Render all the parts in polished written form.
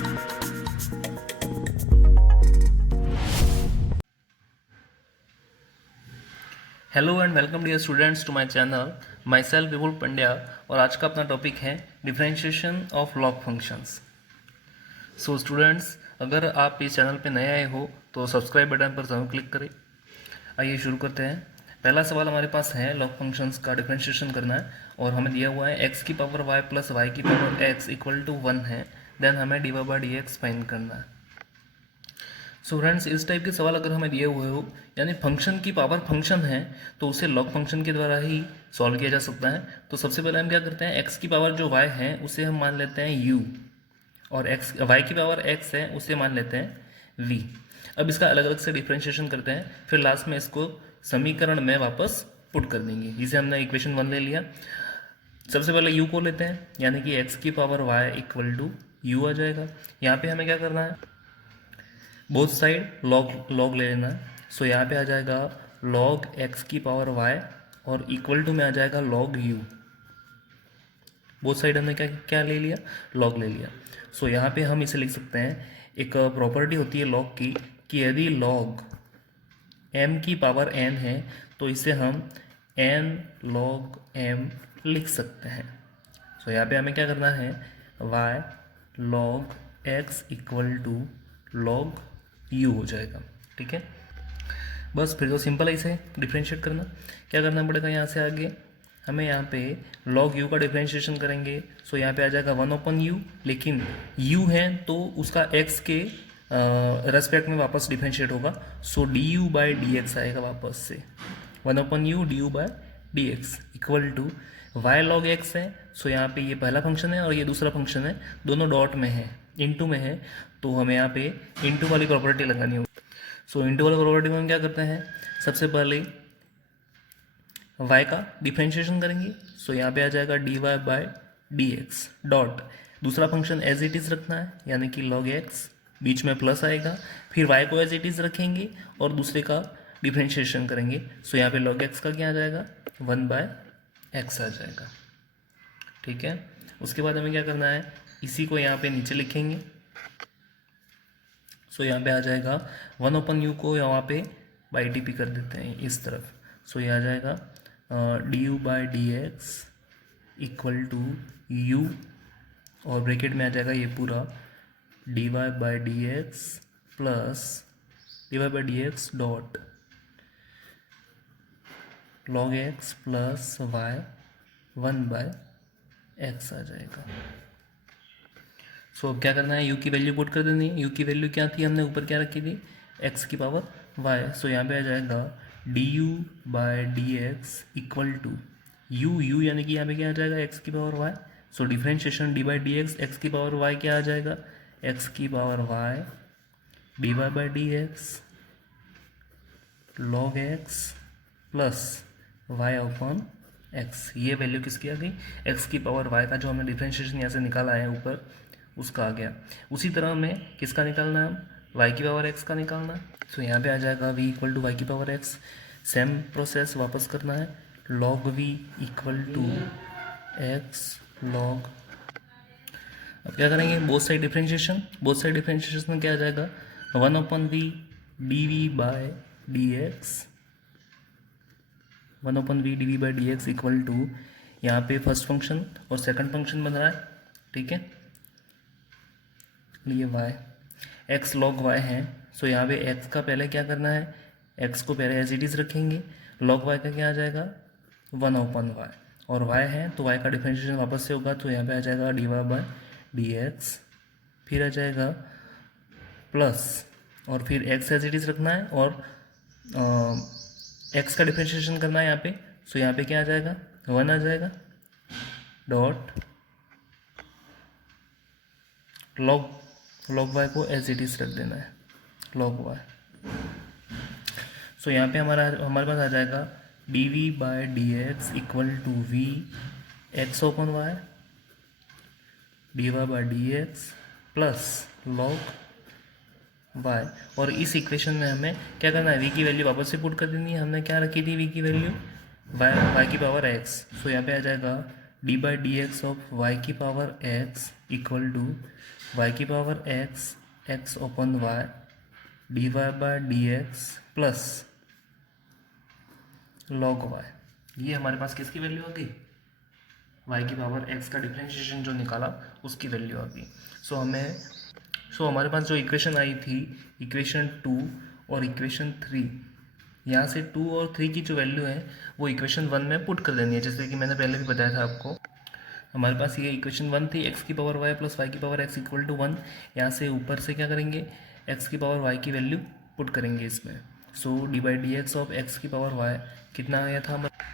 Hello and welcome dear students to my channel. Myself Vipul Pandya और आज का अपना टॉपिक है differentiation of log functions. So students, अगर आप इस चैनल पे नए आए हो तो सब्सक्राइब बटन पर जरूर क्लिक करें। आइए शुरू करते हैं। पहला सवाल हमारे पास है लॉग फंक्शंस का डिफरेंशिएशन करना है और हमें दिया हुआ है x की पावर y प्लस वाई की पावर x इक्वल टू 1 है। देन हमें D Y by D X find करना है। सो फ्रेंड्स, इस टाइप के सवाल अगर हमें दिए हुए हो यानी फंक्शन की पावर फंक्शन है तो उसे लॉग फंक्शन के द्वारा ही सॉल्व किया जा सकता है। तो सबसे पहले हम क्या करते हैं, x की पावर जो y है उसे हम मान लेते हैं u और y की पावर x है उसे मान लेते हैं v। अब इसका अलग अलग से डिफ्रेंशिएशन करते हैं, फिर लास्ट में इसको समीकरण में वापस पुट कर देंगे। जिसे हमने इक्वेशन 1 ले लिया। सबसे पहले u को लेते हैं यानी कि x की power y equal to u आ जाएगा। यहाँ पे हमें क्या करना है, बोथ साइड लॉग ले लेना है। सो यहाँ पे आ जाएगा लॉग x की पावर y और इक्वल टू में आ जाएगा लॉग u। बोथ साइड हमने क्या क्या ले लिया, लॉग ले लिया। सो यहाँ पे हम इसे लिख सकते हैं, एक प्रॉपर्टी होती है लॉग की कि यदि लॉग m की पावर n है तो इसे हम n log m लिख सकते हैं। सो यहाँ पे हमें क्या करना है, y log x equal to log u हो जाएगा। ठीक है, बस फिर तो सिंपल है इसे डिफ्रेंशिएट करना। क्या करना पड़ेगा, यहाँ से आगे हमें यहाँ पे log u का डिफ्रेंशिएशन करेंगे। सो यहाँ पे आ जाएगा 1/u, लेकिन u है तो उसका x के रेस्पेक्ट में वापस डिफ्रेंशिएट होगा। So du by D x आएगा वापस से 1/u du by D x equal to y log x है। सो यहाँ पे ये पहला फंक्शन है और ये दूसरा फंक्शन है, दोनों डॉट में है, इनटू में है, तो हमें यहाँ पे इनटू वाली प्रॉपर्टी लगानी होगी। सो इनटू वाली प्रॉपर्टी में हम क्या करते हैं, सबसे पहले y का डिफ्रेंशिएशन करेंगे। सो यहाँ पे आ जाएगा D Y by D x dot दूसरा फंक्शन एज इट इज़ रखना है यानी कि log x, बीच में प्लस आएगा, फिर y को एज इट इज़ रखेंगे और दूसरे का डिफ्रेंशिएशन करेंगे। सो यहाँ पे log x का क्या आ जाएगा, 1/x आ जाएगा। ठीक है, उसके बाद हमें क्या करना है, इसी को यहाँ पे नीचे लिखेंगे। सो यहाँ पे आ जाएगा 1/u को यहाँ पे बाई डी पी कर देते हैं इस तरफ। सो ये आ जाएगा d you by D x equal to u और ब्रैकेट में आ जाएगा ये पूरा d Y by D x plus d Y by D x dot log x plus y 1/x आ जाएगा। सो अब क्या करना है, u की वैल्यू पुट कर देनी है। u की वैल्यू क्या थी, हमने ऊपर क्या रखी थी, x की पावर y। सो यहाँ पे आ जाएगा d you by D x equal to u यानी कि यहाँ पे क्या आ जाएगा, x की power y। So differentiation d by D x, x की पावर y क्या आ जाएगा, x की power y d Y by D x log x plus y upon x। ये वैल्यू किसकी आ गई, x की पावर y का जो हमने डिफ्रेंशिएशन यहाँ से निकाला है ऊपर, उसका आ गया। उसी तरह हमें किसका निकालना है, y की पावर x का निकालना है। सो यहाँ पे आ जाएगा v इक्वल टू वाई की पावर x। सेम प्रोसेस वापस करना है, log v equal to x log। अब क्या करेंगे, both side differentiation, both side differentiation में क्या आ जाएगा, 1/v d we by D x 1/v d we by D x equal to यहाँ पे फर्स्ट फंक्शन और सेकंड फंक्शन बन रहा है। ठीक है, ये y x log y है। सो यहाँ पे x का पहले क्या करना है, x को पहले एज इट इज़ रखेंगे, log y का क्या आ जाएगा 1/y और y है तो y का डिफरेंशिएशन वापस से होगा। तो यहाँ पे आ जाएगा D Y by D x, फिर आ जाएगा प्लस और फिर x एज इट इज़ रखना है और x का डिफरेंशिएशन करना है यहाँ पे। सो यहाँ पे क्या आ जाएगा, 1 आ जाएगा डॉट log y को एज इट इज़ रख देना है log y। सो यहाँ पे हमारे पास आ जाएगा d we by D x equal to v x upon Y D Y by D x plus log y। और इस इक्वेशन में हमें क्या करना है, v की वैल्यू वापस से पुट कर देनी है। हमने क्या रखी थी, v की वैल्यू y की पावर x। सो यहाँ पे आ जाएगा d by D X of y की power x equal to Y की power X X upon Y D Y by D x plus log Y. ये हमारे पास किसकी वैल्यू आ गई? वाई की पावर एक्स का डिफ्रेंशिएशन जो निकाला उसकी वैल्यू आ गई। सो हमारे पास जो इक्वेशन आई थी, इक्वेशन 2 और इक्वेशन 3, यहाँ से 2 और 3 की जो वैल्यू है वो इक्वेशन 1 में पुट कर देनी है। जैसे कि मैंने पहले भी बताया था आपको, हमारे पास ये इक्वेशन 1 थी, एक्स की पावर वाई प्लस वाई की पावर एक्स इक्वल टू 1। यहाँ से ऊपर से क्या करेंगे, एक्स की पावर वाई की वैल्यू पुट करेंगे इसमें। So D by D X of X की पावर वाई कितना आया था हमारा?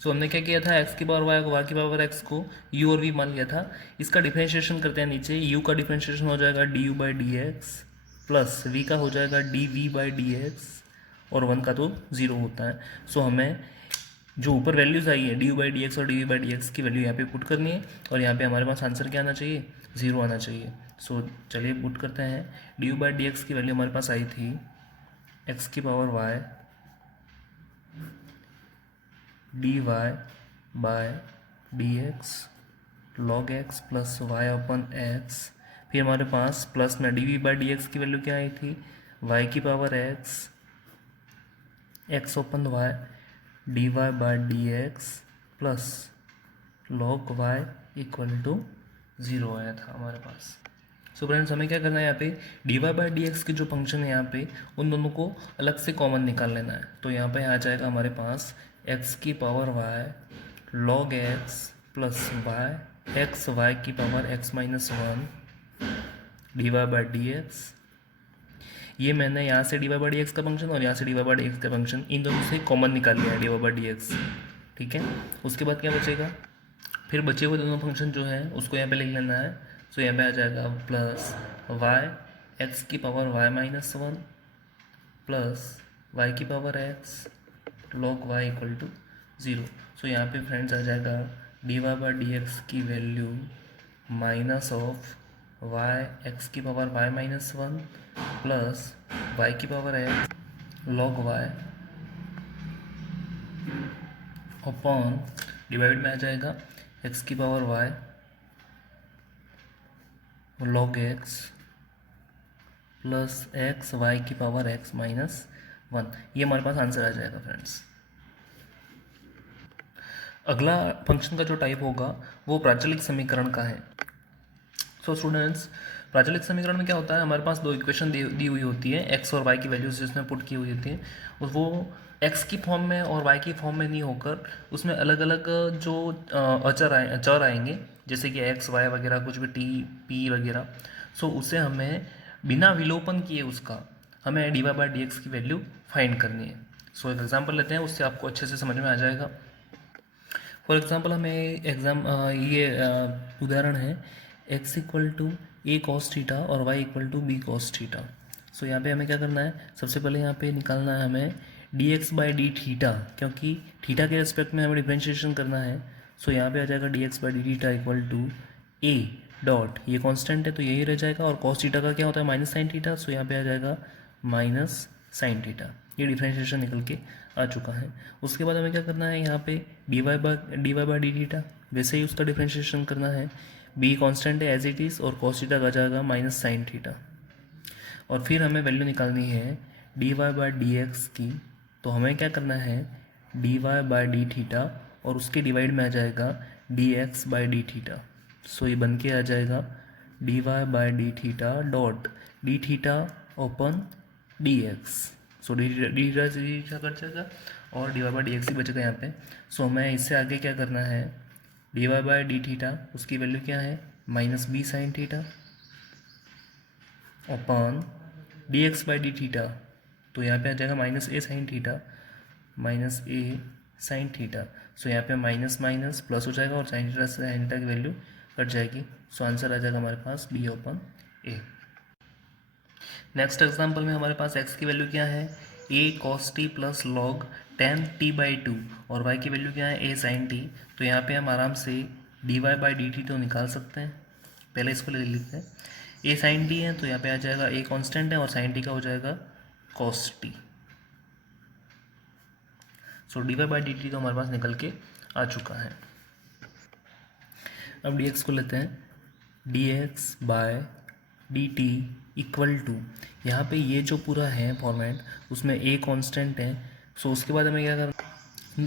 सो हमने क्या किया था, एक्स की पावर वाई को वाई की पावर एक्स को यू और वी मान लिया था। इसका डिफ्रेंशिएशन करते हैं नीचे, यू का डिफ्रेंशिएशन हो जाएगा d you by D x plus v का हो जाएगा d we by D x और 1 का तो ज़ीरो होता है। सो हमें जो ऊपर वैल्यूज़ आई है D you by D x और D we by D x की वैल्यू यहाँ पे पुट करनी है और यहाँ पे हमारे पास आंसर क्या आना चाहिए, ज़ीरो आना चाहिए। सो चलिए पुट करते हैं। D you by D x की वैल्यू हमारे पास आई थी एक्स की power Y D Y by D X log X plus Y upon X. फिर हमारे पास प्लस में D we by D x की वैल्यू क्या आई थी, वाई की power X X upon Y D Y by D x plus log Y equal to zero आया था हमारे पास। सो फ्रेंड्स हमें क्या करना है, यहाँ पे d Y by D x की जो फंक्शन है यहाँ पे उन दोनों को अलग से कॉमन निकाल लेना है। तो यहाँ पे आ जाएगा हमारे पास एक्स की power Y log X plus Y X Y की power X minus 1 D Y by D X. ये मैंने यहाँ से D Y by D X का फंक्शन और यहाँ से D Y by D X का फंक्शन इन दोनों से कॉमन निकाल लिया है, D Y by D X. ठीक है, उसके बाद क्या बचेगा, फिर बचे हुए दोनों फंक्शन जो हैं उसको यहाँ पे लिख लेना है। सो यहाँ पे आ जाएगा प्लस वाई एक्स की power Y minus 1 plus Y की power X log Y equal to zero. So यहाँ पे फ्रेंड्स आ जाएगा D Y by D x की value minus of Y X की power Y minus 1 plus Y की power X log Y upon divide में आ जाएगा एक्स की power Y log X plus X Y की पावर एक्स माइनस 1। ये हमारे पास आंसर आ जाएगा फ्रेंड्स। अगला फंक्शन का जो टाइप होगा वो प्राचलिक समीकरण का है। सो स्टूडेंट्स, प्राचलिक समीकरण में क्या होता है, हमारे पास दो इक्वेशन दी हुई होती है, एक्स और वाई की वैल्यूज जिसमें पुट की हुई होती है, और वो एक्स की फॉर्म में और वाई की फॉर्म में नहीं होकर उसमें अलग अलग जो चर आएंगे, जैसे कि एक्स वाई वगैरह कुछ भी टी पी वगैरह। सो उसे हमें बिना विलोपन किए उसका हमें D Y by D x की वैल्यू फाइंड करनी है। सो एक एग्जाम्पल लेते हैं, उससे आपको अच्छे से समझ में आ जाएगा। फॉर एग्जाम्पल हमें उदाहरण है x equal to A cos theta और y equal to B cos theta. So यहाँ पे हमें क्या करना है, सबसे पहले यहाँ पे निकालना है हमें D x by d theta, क्योंकि थीटा के रिस्पेक्ट में हमें डिफ्रेंशिएशन करना है। सो यहाँ पे आ जाएगा d x by d theta equal to a dot, ये कांस्टेंट है तो यही रह जाएगा, और कॉस थीटा का क्या होता है माइनस साइन थीटा। सो यहाँ पे आ जाएगा माइनस साइन थीटा। ये डिफ्रेंशिएशन निकल के आ चुका है। उसके बाद हमें क्या करना है, यहाँ पे d Y by d theta वैसे ही उसका डिफ्रेंशिएशन करना है। बी कांस्टेंट है एज इट इज़, और कॉस थीटा का जाएगा माइनस साइन थीटा। और फिर हमें वैल्यू निकालनी है D Y by D x की। तो हमें क्या करना है, D Y by d theta और उसके डिवाइड में आ जाएगा d x by d theta. So ये बन के आ जाएगा D Y by d theta dot d theta open d x. So d theta cut जाएगा और d Y by D x ही बचेगा यहाँ पे। सो हमें इससे आगे क्या करना है, D Y by d theta उसकी वैल्यू क्या है minus b sine theta upon d x by d theta. तो यहाँ पे आ जाएगा minus a sine theta minus a sine theta. So यहाँ पे माइनस माइनस प्लस हो जाएगा और साइन थीटा से साइन थीटा की वैल्यू कट जाएगी। सो आंसर आ जाएगा हमारे पास b open a. Next example में हमारे पास x की वैल्यू क्या है, a cos t plus log ten T by two, और y की वैल्यू क्या है a sin t। तो यहाँ पे हम आराम से D Y by d t तो निकाल सकते हैं, पहले इसको ले लेते हैं। a sin t है तो यहाँ पे आ जाएगा a कांस्टेंट है और sin t का हो जाएगा cos t। So d Y by d t तो हमारे पास निकल के आ चुका है। अब dx को लेते हैं, dx by d t equal to, यहाँ पे ये जो पूरा है फॉर्मेट उसमें ए कांस्टेंट है। सो उसके बाद हमें क्या करना,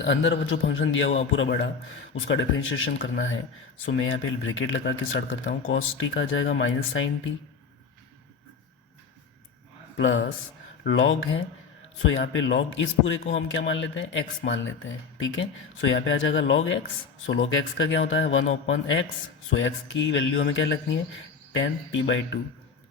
अंदर जो फंक्शन दिया हुआ पूरा बड़ा उसका डिफरेंशिएशन करना है। सो मैं यहाँ पे ब्रैकेट लगा के स्टार्ट करता हूँ। कॉस टी का आ जाएगा minus sine t plus log है। सो यहाँ पे लॉग इस पूरे को हम क्या मान लेते हैं, एक्स मान लेते हैं, ठीक है। सो यहाँ पे आ जाएगा log x. So log x का क्या होता है, 1/x। सो एक्स की वैल्यू हमें क्या रखनी है, 10t/2।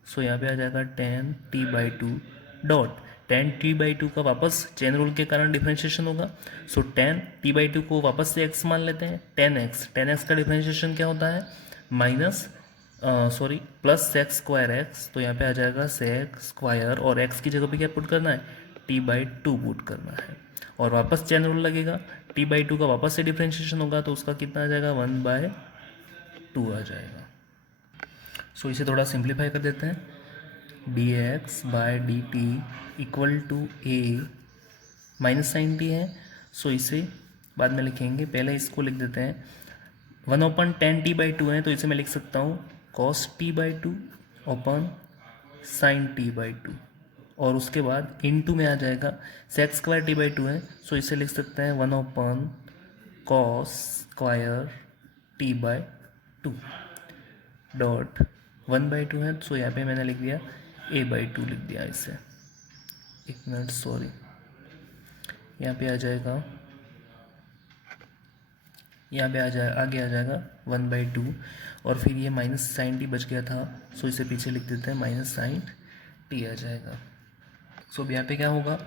सो यहाँ पे आ जाएगा 10t/2 डॉट 10t/2 का वापस चेन रूल के कारण डिफरेंशिएशन होगा। सो 10t/2 को वापस से x मान लेते हैं, 10x का डिफरेंशिएशन क्या होता है, minus plus sex square x. तो यहाँ पे आ जाएगा सेक्स स्क्वायर और x की जगह पे क्या पुट करना है, t/2 पुट करना है। और वापस चेन रूल लगेगा, t/2 का वापस से डिफरेंशिएशन होगा तो उसका कितना आ जाएगा, 1/2 आ जाएगा। सो इसे थोड़ा सिंप्लीफाई कर देते हैं, dx/dt equal to a minus sine t है। सो इसे बाद में लिखेंगे, पहले इसको लिख देते हैं। 1/10t/2 है तो इसे मैं लिख सकता हूँ cos t/2 अपन sin t/2। और उसके बाद इनटू में आ जाएगा सेक स्क्वायर t/2 है। सो इसे लिख सकते हैं 1/cos स्क्वायर t/2 डॉट 1/2 है। सो यहाँ पे मैंने लिख दिया a/2 लिख दिया इसे। एक मिनट, सॉरी, यहाँ पे आ जाएगा, यहाँ पे आगे आ जाएगा 1/2 और फिर ये माइनस साइन टी बच गया था। सो इसे पीछे लिख देते हैं, माइनस साइन टी आ जाएगा। सो अब यहाँ पे क्या होगा,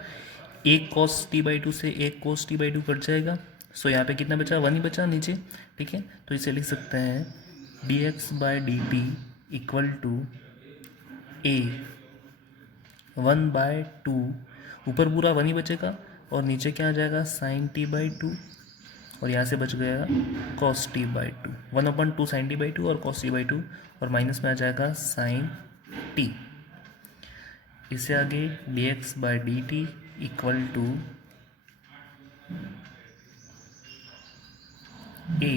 एक कॉस t/2 से एक कॉस t/2 कट जाएगा। सो यहाँ पे कितना बचा, 1 ही बचा नीचे, ठीक है। तो इसे लिख सकते हैं dx/dt इक्वल टू a 1/2, ऊपर पूरा 1 ही बचेगा और नीचे क्या आ जाएगा, साइन t/2 और यहाँ से बच गया cos t/2, 1/2 sin t/2 और cos t/2 और माइनस में आ जाएगा sin t। इससे आगे dx/dt इक्वल टू a।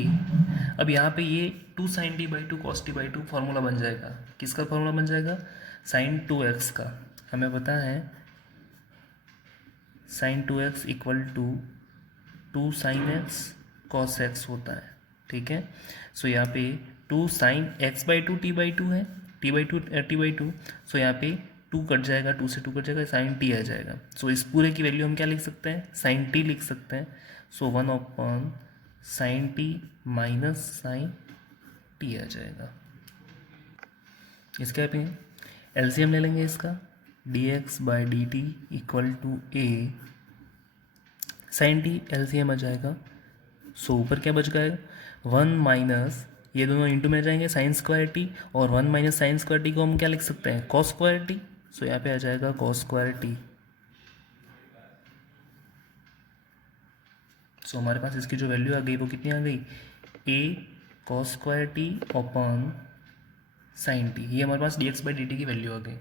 अब यहाँ पे ये 2 sin t/2 cos t/2 formula बन जाएगा। किसका फार्मूला बन जाएगा, sin 2x का। हमें पता है sin 2x equal to 2 sin x cos x होता है, ठीक है। सो यहाँ पे 2 sin x/2 t/2 है, t/2। सो यहाँ पे 2 कट जाएगा, 2 से 2 कट जाएगा, sin t आ जाएगा। सो इस पूरे की वैल्यू हम क्या लिख सकते हैं, sin t लिख सकते हैं। So 1/sin t minus sin t आ जाएगा। इसके पे एलसीएम ले लेंगे इसका, dx/dt equal to a sin t LCM आ जाएगा। सो ऊपर क्या बच गया, 1 माइनस, ये दोनों इंटू में जाएंगे साइन स्क्वायर टी, और 1 माइनस साइन स्क्वायर टी को हम क्या लिख सकते हैं, कॉस स्क्वायर टी। सो यहाँ पे आ जाएगा कॉस स्क्वायर टी। सो हमारे पास इसकी जो वैल्यू आ गई वो कितनी आ गई, a cos square T upon sine T. ये हमारे पास dx/dt की वैल्यू आ गई।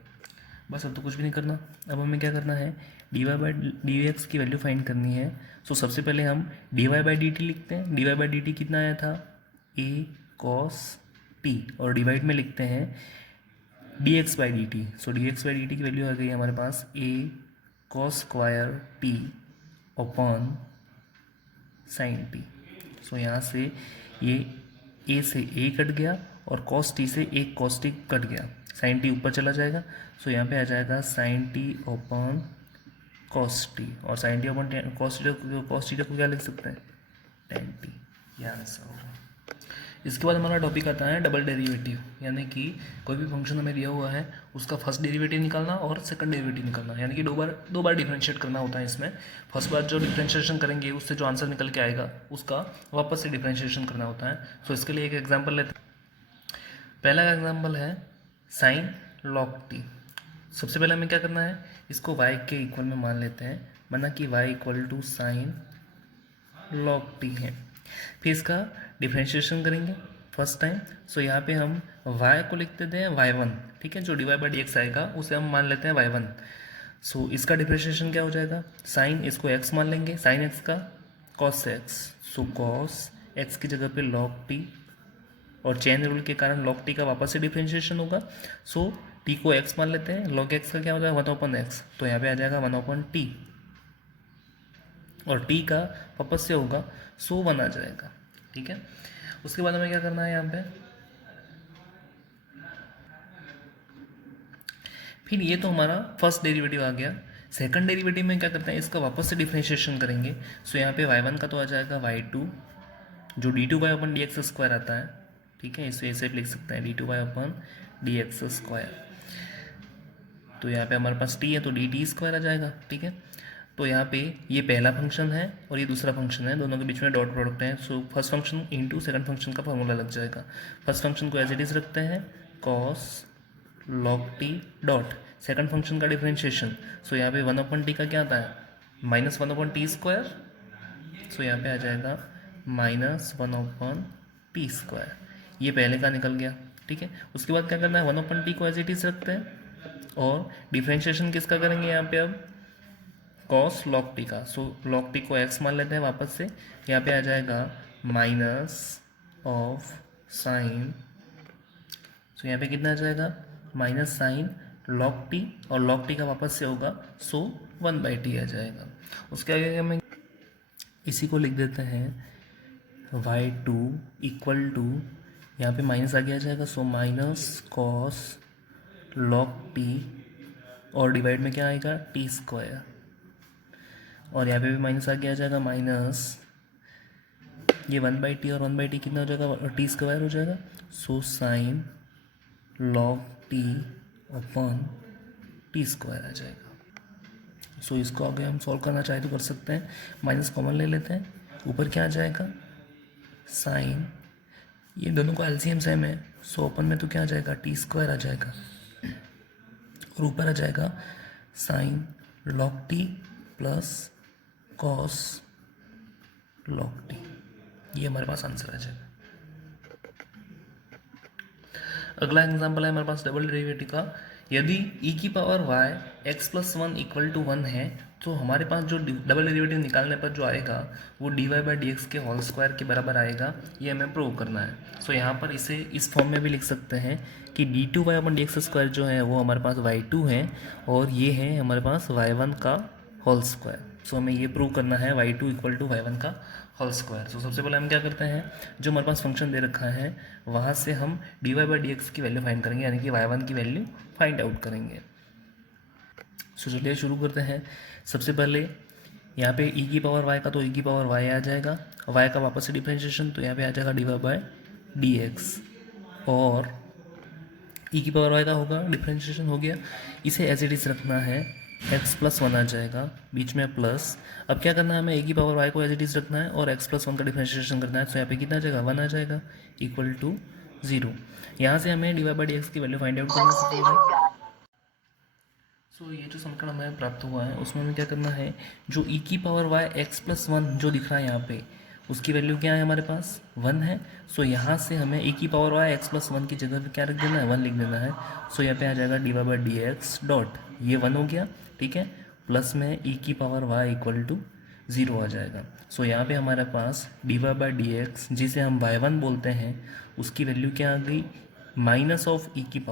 बस अब तो कुछ भी नहीं करना। अब हमें क्या करना है, dy/dx की वैल्यू फाइंड करनी है। सो सबसे पहले हम dy/dt लिखते हैं। dy/dt कितना आया था, a cos t, और डिवाइड में लिखते हैं dx/dt। सो dx/dt की वैल्यू आ गई हमारे पास a cos square t upon sine t। सो यहाँ से ये a से a कट गया और cos t से एक cos t कट गया, साइन टी ऊपर चला जाएगा। सो यहाँ पे आ जाएगा sine t upon cos t, और sine t upon cos t को क्या लिख सकते हैं, टेन टी। ये आंसर होगा। इसके बाद हमारा टॉपिक आता है डबल डेरिवेटिव, यानी कि कोई भी फंक्शन हमें दिया हुआ है उसका फर्स्ट डेरिवेटिव निकालना और सेकंड डेरिवेटिव निकालना, यानी कि दो बार डिफरेंशिएट करना होता है इसमें। फर्स्ट बार जो डिफरेंशिएशन करेंगे उससे जो आंसर निकल के आएगा उसका वापस से डिफरेंशिएशन करना होता है। सो इसके लिए एक एग्जाम्पल लेते हैं। पहला एग्जाम्पल है साइन लॉग टी। सबसे पहले हमें क्या करना है, इसको y के इक्वल में मान लेते हैं, माना कि y equal to sine log t है। फिर इसका डिफरेंशिएशन करेंगे फर्स्ट टाइम। सो यहाँ पे हम y को लिख देते हैं y1, ठीक है। जो dy/dx आएगा उसे हम मान लेते हैं y1। सो इसका डिफरेंशिएशन क्या हो जाएगा, साइन इसको x मान लेंगे, साइन x का cos x। सो cos x की जगह पे log t और चेन रूल के कारण log t का वापस से डिफ्रेंशिएशन होगा। सो t को x मान लेते हैं, log x का क्या हो जाएगा 1/x, तो यहाँ पे आ जाएगा 1/t और t का वापस से होगा, सो 1 आ जाएगा। ठीक है, उसके बाद हमें क्या करना है यहाँ पे, फिर ये तो हमारा फर्स्ट डेरिवेटिव आ गया। सेकंड डेरिवेटिव में क्या करते हैं, इसका वापस से डिफ्रेंशिएशन करेंगे। सो यहाँ पे y1 का तो आ जाएगा y2 जो d2y/dx² आता है। ठीक है, इसे ऐसे लिख सकते हैं d2y/dx²। तो यहाँ पे हमारे पास t है तो dt² आ जाएगा। ठीक है, तो यहाँ पे ये पहला फंक्शन है और ये दूसरा फंक्शन है, दोनों के बीच में डॉट प्रोडक्ट है। So first function into second function का फॉर्मूला लग जाएगा। फर्स्ट फंक्शन को एज इट इज रखते हैं cos log t dot second function का डिफरेंशिएशन। सो यहाँ पे 1/t का क्या आता है -1/t²। सो यहाँ पे आ जाएगा -1/t²। ये पहले का निकल गया। ठीक है, उसके बाद क्या करना है, 1/t को एज इट इज रखते हैं और डिफरेंशिएशन किसका करेंगे यहाँ पे अब cos log t का। सो log t को x मान लेते हैं वापस से, यहाँ पे आ जाएगा माइनस ऑफ साइन। सो यहाँ पे कितना आ जाएगा माइनस साइन log t और log t का वापस से होगा, सो 1/t आ जाएगा। उसके आगे हमें इसी को लिख देते हैं y2 इक्वल टू, यहाँ पे माइनस आगे आ जाएगा, so minus cos log t और डिवाइड में क्या आएगा t²। और यहाँ पे भी माइनस आगे आ जाएगा, माइनस ये 1/t और 1/t कितना हो जाएगा t² हो जाएगा। सो साइन log t/t² आ जाएगा। सो इसको आगे हम सॉल्व करना चाहे तो कर सकते हैं, माइनस कॉमन ले लेते हैं, ऊपर क्या आ जाएगा साइन, ये दोनों को एलसीएम सेम है, सो ओपन में तो क्या आ जाएगा t² आ जाएगा और ऊपर आ जाएगा sine log t plus cos log t। ये हमारे पास आंसर आ जाएगा। अगला एग्जांपल है हमारे पास डबल डेरिवेटिव का। यदि e⁻y x+1 इक्वल टू 1 है तो हमारे पास जो डबल डेरिवेटिव निकालने पर जो आएगा वो dy/dx के होल स्क्वायर के बराबर आएगा। ये हमें प्रूव करना है। सो यहाँ पर इसे इस फॉर्म में भी लिख सकते हैं कि d2y/dx² जो है वो हमारे पास y2 है और ये है हमारे पास y1 का होल स्क्वायर। सो हमें ये प्रूव करना है y2 इक्वल टू y1 का होल स्क्वायर। सो सबसे पहले हम क्या करते हैं, जो हमारे पास फंक्शन दे रखा है वहाँ से हम dy/dx की वैल्यू फाइंड करेंगे, यानी कि y1 की वैल्यू फाइंड आउट करेंगे। सो चलिए शुरू करते हैं। सबसे पहले यहाँ पे e⁻y का तो e⁻y आ जाएगा, y का वापस से डिफरेंशिएशन तो यहाँ पे आ जाएगा dy/dx और e⁻y का होगा डिफरेंशिएशन हो गया। इसे एज इट इज रखना है, x+1 आ जाएगा, बीच में प्लस। अब क्या करना है हमें e⁻y को एज इट इज रखना है और x+1 का डिफरेंशिएशन करना है। तो यहाँ पे कितना आ जाएगा 1 आ जाएगा इक्वल टू 0। यहाँ से हमें dy/dx की वैल्यू फाइंड आउट करनी है। सो ये जो समीकरण हमें प्राप्त हुआ है उसमें हमें क्या करना है, जो e⁻y x+1 जो दिख रहा है यहाँ पे उसकी वैल्यू क्या है हमारे पास 1 है। सो यहाँ से हमें e⁻y x+1 की जगह पे क्या रख देना है 1 लिख देना है। सो यहाँ पे आ जाएगा dy/dx डॉट, ये 1 हो गया। ठीक है, प्लस में e⁻y इक्वल टू 0 आ जाएगा। सो यहाँ पे हमारे पास dy/dx जिसे हम y1 बोलते हैं उसकी वैल्यू क्या आ गई माइनस ऑफ e⁻y आ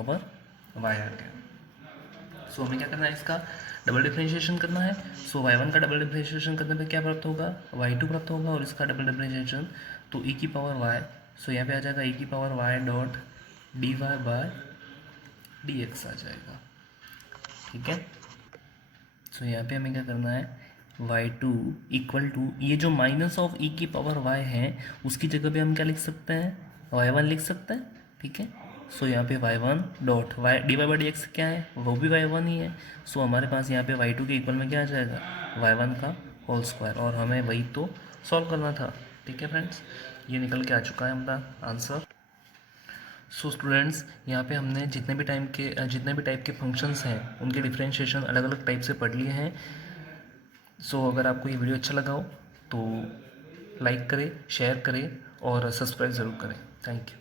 गया। सो हमें क्या करना है, इसका डबल डिफरेंशिएशन करना है। सो y1 का डबल डिफरेंशिएशन करने पे क्या प्राप्त होगा y2 प्राप्त होगा और इसका डबल डिफरेंशिएशन तो e⁻y। सो यहाँ पे आ जाएगा e⁻y डॉट dy/dx आ जाएगा। ठीक है, सो यहाँ पे हमें क्या करना है y2 इक्वल टू ये जो माइनस ऑफ e⁻y है उसकी जगह पे हम क्या लिख सकते हैं y1 लिख सकते हैं। ठीक है, सो यहाँ पे y1 डॉट dy/dx क्या है वो भी y1 ही है। सो हमारे पास यहाँ पे y2 के इक्वल में क्या आ जाएगा y1 का होल स्क्वायर और हमें वही तो सॉल्व करना था। ठीक है फ्रेंड्स, ये निकल के आ चुका है हमारा आंसर। सो स्टूडेंट्स, यहाँ पे हमने जितने भी टाइप के फंक्शंस हैं उनके डिफरेंशिएशन अलग अलग टाइप से पढ़ लिए हैं। सो अगर आपको ये वीडियो अच्छा लगा हो तो लाइक करें, शेयर करें और सब्सक्राइब ज़रूर करें। Thank you.